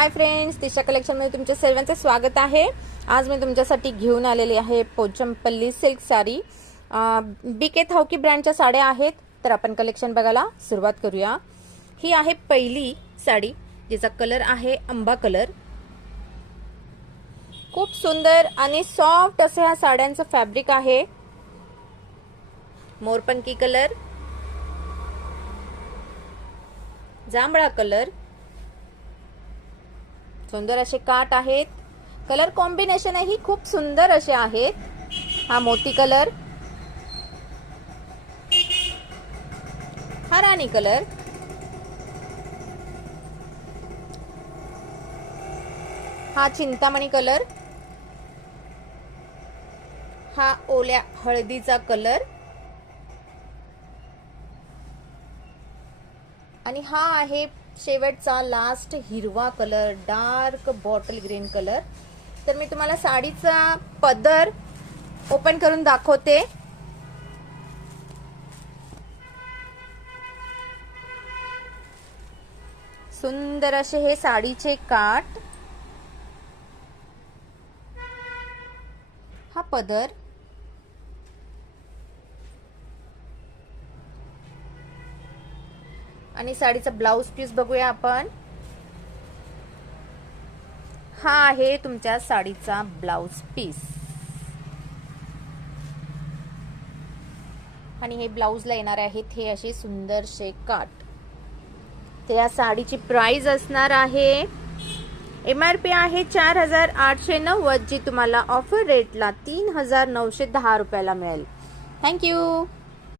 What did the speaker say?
Hi friends, दिशा कलेक्शनमध्ये तुमच्या सर्वांचे स्वागत आहे। आज मी तुमच्यासाठी घेऊन आलेली आहे पोचमपल्ली सिल्क साडी। बीके थाउकी ब्रँडच्या साड्या आहेत। तर आपण कलेक्शन बघायला सुरुवात करूया। ही आहे पहिली साडी, जिचा कलर आहे आंबा कलर। खूप सुंदर आणि सॉफ्ट असे ह्या साड्यांचं फॅब्रिक आहे। मोरपंखी कलर, जांभळा कलर, सुंदर असे काट आहेत। कलर कॉम्बिनेशन ही खूप सुंदर असे आहेत। हा मोती कलर, हा राणी कलर, हा चिंतामणी कलर, हा ओल्या हळदीचा कलर आणि हा आहे शेवटचा लास्ट हिरवा colour, dark bottle green colour. तर मी तुम्हाला साडीचा पदर ओपन करून दाखवते। सुंदर असे हे साडीचे काठ, हा पदर आणि साडीचा ब्लाउज पीस बघूया आपण। हा आहे तुमच्या साडीचा ब्लाउज पीस आणि हे ब्लाउजला येणार आहेत हे असे सुंदरसे काठ। तर या साडीची प्राइस असणार आहे, MRP आहे 4890, जी तुम्हाला ऑफर रेटला 3910 रुपयाला मिळेल। थँक्यू।